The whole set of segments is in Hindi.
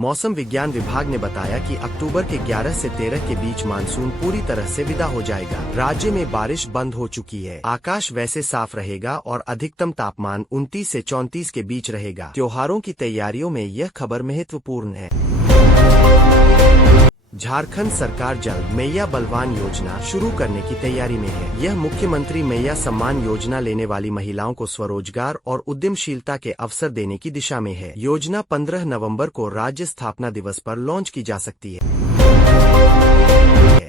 मौसम विज्ञान विभाग ने बताया कि अक्टूबर के 11 से 13 के बीच मानसून पूरी तरह से विदा हो जाएगा। राज्य में बारिश बंद हो चुकी है। आकाश वैसे साफ रहेगा और अधिकतम तापमान 29 से 34 के बीच रहेगा। त्योहारों की तैयारियों में यह खबर महत्वपूर्ण है। झारखंड सरकार जल्द मैया बलवान योजना शुरू करने की तैयारी में है। यह मुख्यमंत्री मैया सम्मान योजना लेने वाली महिलाओं को स्वरोजगार और उद्यमशीलता के अवसर देने की दिशा में है। योजना 15 नवंबर को राज्य स्थापना दिवस पर लॉन्च की जा सकती है।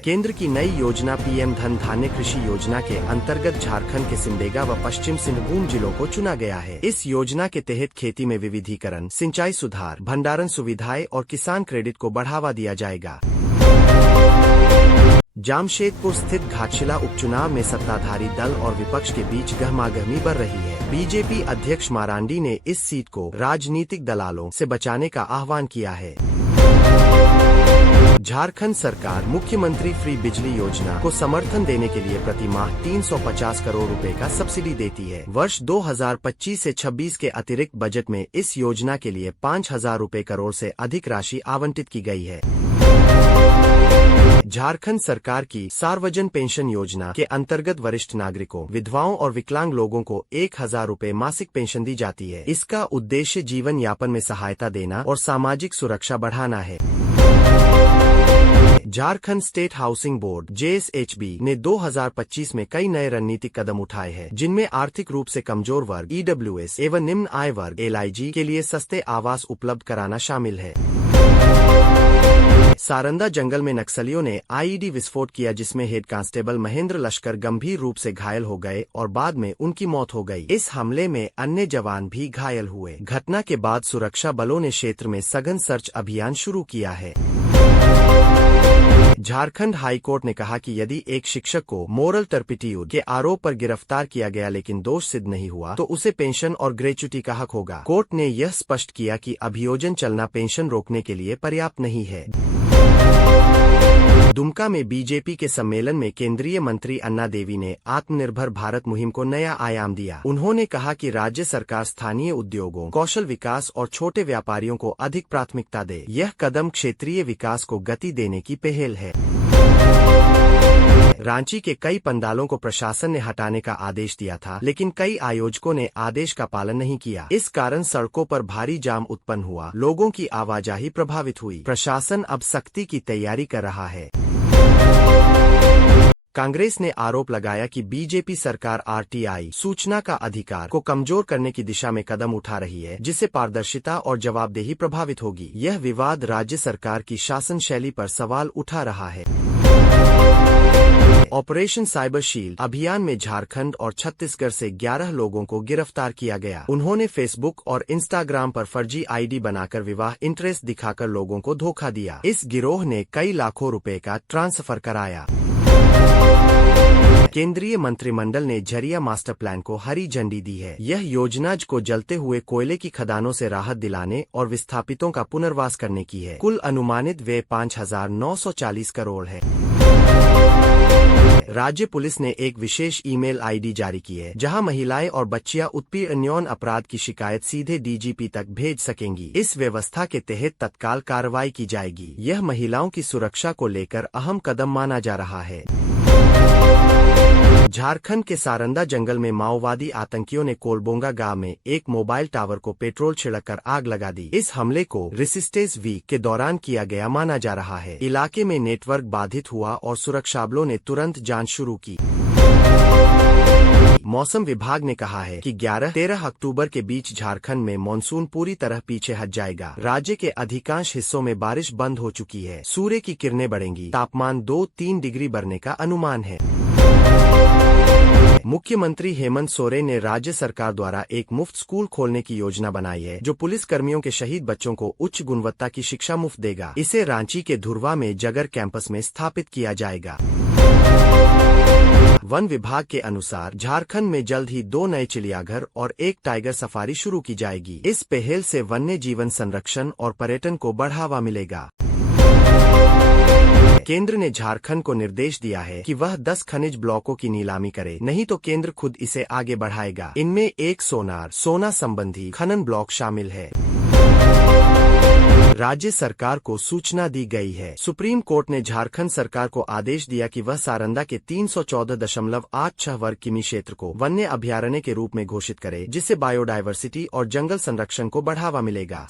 केंद्र की नई योजना पीएम धन धान्य कृषि योजना के अंतर्गत झारखंड के सिमडेगा व पश्चिम सिंहभूम जिलों को चुना गया है। इस योजना के तहत खेती में विविधीकरण, सिंचाई सुधार, भंडारण सुविधाएं और किसान क्रेडिट को बढ़ावा दिया जाएगा। जामशेदपुर स्थित घाटशिला उपचुनाव में सत्ताधारी दल और विपक्ष के बीच गहमागहमी बढ़ रही है। बीजेपी अध्यक्ष मारांडी ने इस सीट को राजनीतिक दलालों से बचाने का आह्वान किया है। झारखंड सरकार मुख्यमंत्री फ्री बिजली योजना को समर्थन देने के लिए प्रति माह 350 करोड़ रुपए का सब्सिडी देती है। वर्ष 2025 से 26 के अतिरिक्त बजट में इस योजना के लिए 5,000 रुपए करोड़ से अधिक राशि आवंटित की गई है। झारखंड सरकार की सार्वजन पेंशन योजना के अंतर्गत वरिष्ठ नागरिकों, विधवाओं और विकलांग लोगों को 1,000 रुपए मासिक पेंशन दी जाती है। इसका उद्देश्य जीवन यापन में सहायता देना और सामाजिक सुरक्षा बढ़ाना है। Jharkhand state housing board JSHB ने 2025 में कई नए रणनीतिक कदम उठाए हैं, जिनमें आर्थिक रूप से कमजोर वर्ग EWS एवं निम्न आय वर्ग LIG के लिए सस्ते आवास उपलब्ध कराना शामिल है। सारंदा जंगल में नक्सलियों ने IED विस्फोट किया, जिसमें हेड कांस्टेबल महेंद्र लश्कर गंभीर रूप से घायल हो गए और बाद में उनकी मौत हो गई। इस हमले में अन्य जवान भी घायल हुए। घटना के बाद सुरक्षा बलों ने क्षेत्र में सघन सर्च अभियान शुरू किया है। झारखंड हाईकोर्ट ने कहा कि यदि एक शिक्षक को मोरल टर्पिट्यूड के आरोप पर गिरफ्तार किया गया लेकिन दोष सिद्ध नहीं हुआ तो उसे पेंशन और ग्रेच्युटी का हक होगा। कोर्ट ने यह स्पष्ट किया कि अभियोजन चलना पेंशन रोकने के लिए पर्याप्त नहीं है। दुमका में बीजेपी के सम्मेलन में केंद्रीय मंत्री अन्ना देवी ने आत्मनिर्भर भारत मुहिम को नया आयाम दिया। उन्होंने कहा कि राज्य सरकार स्थानीय उद्योगों, कौशल विकास और छोटे व्यापारियों को अधिक प्राथमिकता दे। यह कदम क्षेत्रीय विकास को गति देने की पहल है। रांची के कई पंडालों को प्रशासन ने हटाने का आदेश दिया था, लेकिन कई आयोजकों ने आदेश का पालन नहीं किया। इस कारण सड़कों पर भारी जाम उत्पन्न हुआ, लोगों की आवाजाही प्रभावित हुई। प्रशासन अब सख्ती की तैयारी कर रहा है। कांग्रेस ने आरोप लगाया कि बीजेपी सरकार RTI सूचना का अधिकार को कमजोर करने की दिशा में कदम उठा रही है, जिससे पारदर्शिता और जवाबदेही प्रभावित होगी। यह विवाद राज्य सरकार की शासन शैली पर सवाल उठा रहा है। ऑपरेशन साइबर शील्ड अभियान में झारखंड और छत्तीसगढ़ से 11 लोगों को गिरफ्तार किया गया। उन्होंने फेसबुक और इंस्टाग्राम पर फर्जी ID बनाकर विवाह इंटरेस्ट दिखाकर लोगों को धोखा दिया। इस गिरोह ने कई लाखों रुपए का ट्रांसफर कराया। केंद्रीय मंत्रिमंडल ने झरिया मास्टर प्लान को हरी झंडी दी है। यह योजना को जलते हुए कोयले की खदानों से राहत दिलाने और विस्थापितों का पुनर्वास करने की है। कुल अनुमानित व्यय 5,940 करोड़ है। राज्य पुलिस ने एक विशेष ईमेल ID जारी की है, जहां महिलाएं और बच्चियां उत्पीड़न यौन अपराध की शिकायत सीधे DGP तक भेज सकेंगी। इस व्यवस्था के तहत तत्काल कार्रवाई की जाएगी। यह महिलाओं की सुरक्षा को लेकर अहम कदम माना जा रहा है। झारखंड के सारंदा जंगल में माओवादी आतंकियों ने कोलबोंगा गांव में एक मोबाइल टावर को पेट्रोल छिड़ककर आग लगा दी। इस हमले को रेसिस्टेंस वीक के दौरान किया गया माना जा रहा है। इलाके में नेटवर्क बाधित हुआ और सुरक्षाबलों ने तुरंत जांच शुरू की। मौसम विभाग ने कहा है कि 11-13 अक्टूबर के बीच झारखंड में मानसून पूरी तरह पीछे हट जाएगा। राज्य के अधिकांश हिस्सों में बारिश बंद हो चुकी है। सूर्य की किरणें बढ़ेंगी। तापमान 2-3 डिग्री बढ़ने का अनुमान है। मुख्यमंत्री हेमंत सोरेन ने राज्य सरकार द्वारा एक मुफ्त स्कूल खोलने की योजना बनाई है, जो पुलिस कर्मियों के शहीद बच्चों को उच्च गुणवत्ता की शिक्षा मुफ्त देगा। इसे रांची के धुरवा में जगर कैंपस में स्थापित किया जाएगा। वन विभाग के अनुसार झारखंड में जल्द ही 2 नए चिड़ियाघर और 1 टाइगर सफारी शुरू की जाएगी। इस पहल से वन्य जीवन संरक्षण और पर्यटन को बढ़ावा मिलेगा। केंद्र ने झारखंड को निर्देश दिया है कि वह 10 खनिज ब्लॉकों की नीलामी करे, नहीं तो केंद्र खुद इसे आगे बढ़ाएगा। इनमें एक सोना संबंधी खनन ब्लॉक शामिल है। राज्य सरकार को सूचना दी गई है। सुप्रीम कोर्ट ने झारखंड सरकार को आदेश दिया कि वह सारंदा के 314.86 वर्ग किमी क्षेत्र को वन्य अभयारण्य के रूप में घोषित करे, जिससे बायोडायवर्सिटी और जंगल संरक्षण को बढ़ावा मिलेगा।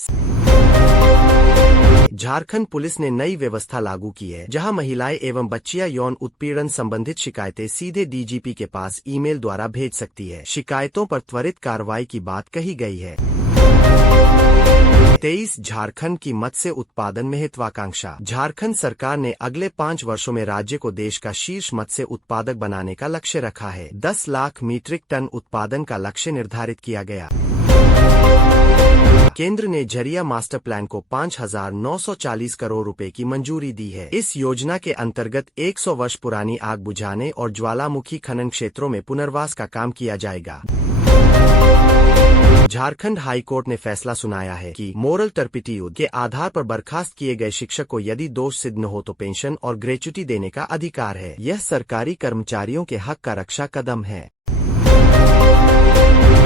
झारखंड पुलिस ने नई व्यवस्था लागू की है, जहां महिलाएं एवं बच्चियां यौन उत्पीड़न संबंधित शिकायतें सीधे डीजीपी के पास ईमेल द्वारा भेज सकती है। शिकायतों पर त्वरित कार्रवाई की बात कही गई है। 23 झारखंड की मत्स्य उत्पादन महत्वाकांक्षा। झारखंड सरकार ने अगले 5 वर्षों में राज्य को देश का शीर्ष मत्स्य उत्पादक बनाने का लक्ष्य रखा है। 10 लाख मीट्रिक टन उत्पादन का लक्ष्य निर्धारित किया गया। केंद्र ने झरिया मास्टर प्लान को 5,940 करोड़ रुपए की मंजूरी दी है। इस योजना के अंतर्गत 100 वर्ष पुरानी आग बुझाने और ज्वालामुखी खनन क्षेत्रों में पुनर्वास का काम किया जाएगा। झारखंड हाई कोर्ट ने फैसला सुनाया है कि मोरल टर्पिट्यूड के आधार पर बर्खास्त किए गए शिक्षक को यदि दोष सिद्ध न हो तो पेंशन और ग्रेच्युटी देने का अधिकार है। यह सरकारी कर्मचारियों के हक का रक्षा कदम है।